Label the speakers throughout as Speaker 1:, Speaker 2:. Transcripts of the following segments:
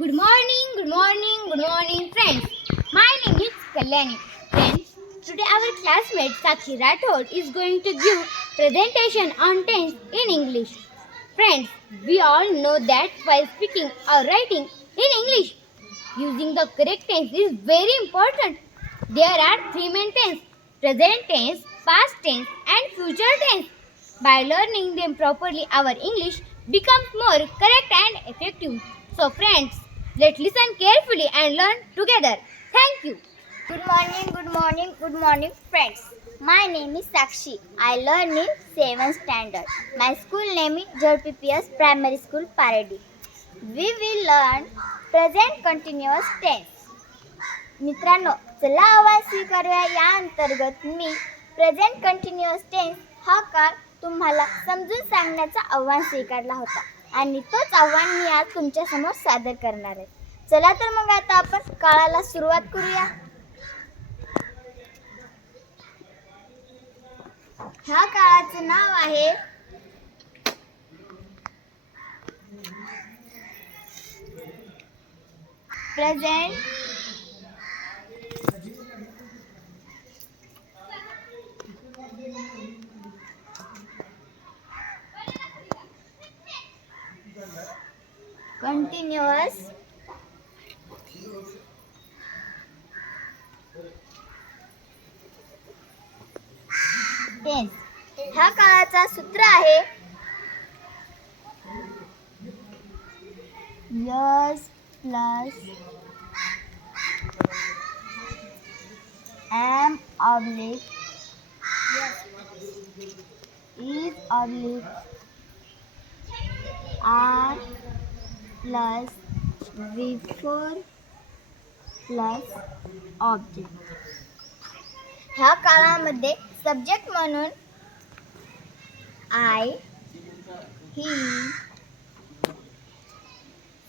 Speaker 1: Good morning, good morning, good morning, friends. My name is Kalyani. Friends, today our classmate Sakshi Rathod is going to give presentation on tense in English. Friends, we all know that while speaking or writing in English, using the correct tense is very important. There are three main tense: present tense, past tense, and future tense. By learning them properly, our English becomes more correct and effective. So, friends, let's listen carefully and learn together. Thank you.
Speaker 2: Good morning, good morning, good morning, friends. My name is Sakshi. I learn in 7th standard. My school name is JPPS Primary School, Paradi. We will learn present continuous tense. मित्रांनो चला आवाज स्वीकारूया या अंतर्गत मी present continuous tense हा काळ तुम्हाला समजून सांगण्याचा आव्हान स्वीकारला होता आणि तोच आव्हान मी आज तुमच्यासमोर सादर करणार आहे. चला तर मग आता आपण काळाला सुरुवात करूया. ह्या काळाचं नाव आहे प्रेझेंट continuous. टेन्स ह्या काळाचा सूत्र आहे. S plus M oblique is oblique are plus before plus object ह्या काळामध्ये सब्जेक्ट म्हणून I he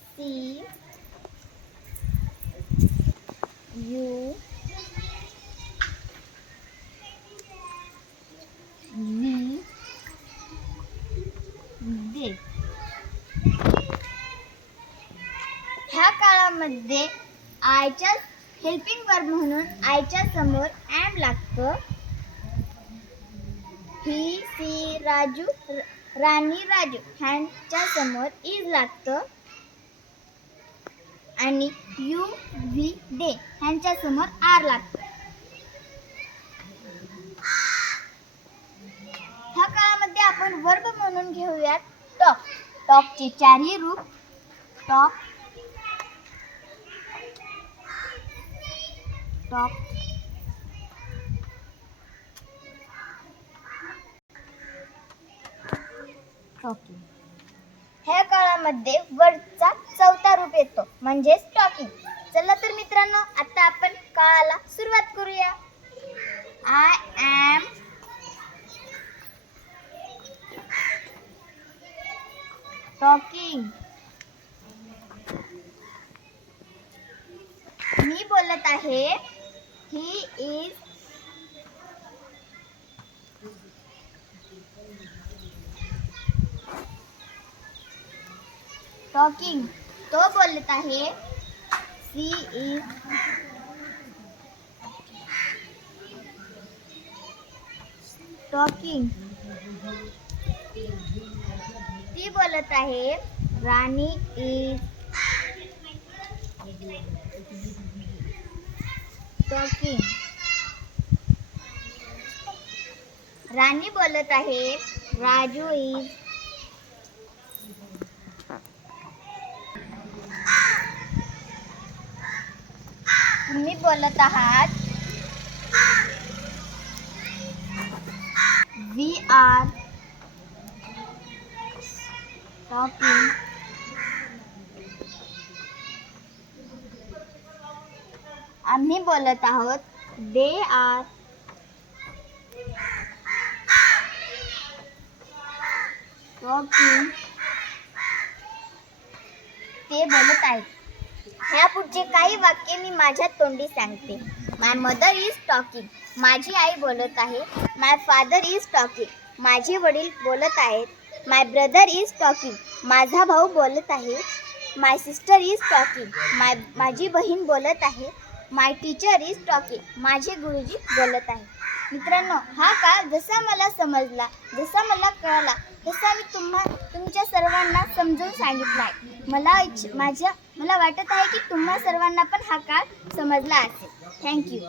Speaker 2: she you we they काळामध्ये आयच्या हेल्पिंग वर्ब म्हणून आयच्या समोर ॲम लागतं. ही सी राजू राणी राजू ह्यांच्या समोर इज लागतं. आणि यू व्ही डे ह्यांच्या समोर आर लागतं. ह्या काळामध्ये आपण वर्ब म्हणून घेऊयात. टॉक टॉकचे चारही रूप. टॉक टॉक टॉकिंग ह्या काळामध्ये वरचा चौथा रूप येतो म्हणजेच टॉकिंग चला तर मित्रांनो आता आपण काळाला सुरुवात करूया. आय एम टॉकिंग मी बोलत आहे ही इज़ टॉकिंग तो बोलत आहे सी इज़ टॉकिंग बोलत आहे राणी इज़ टॉकिंग राणी बोलत आहे राजू इज तुम्ही बोलत आहात. वी आर टॉकिंग आम्ही बोलत आहोत दे आर. हो टॉकिंग ते बोलत आहेत. ह्या पुढचे काही वाक्य मी माझ्या तोंडी सांगते. माय मदर इज टॉकिंग माझी आई बोलत आहे. माय फादर इज टॉकिंग माझे वडील बोलत आहेत. माय ब्रदर इज टॉकिंग माझा भाऊ बोलत आहे. My sister is talking my माझी बहीण बोलत आहे. माय टीचर इज टॉकिंग माझे गुरुजी बोलत आहे मित्रांनो हा काळ जसा मला समजला जसा मला कळला तसा मी तुम्हा तुमच्या सर्वांना समजून सांगितला आहे. मला इच्छ माझ्या मला वाटत आहे की तुम्हा सर्वांना पण हा काळ समजला असेल. थँक्यू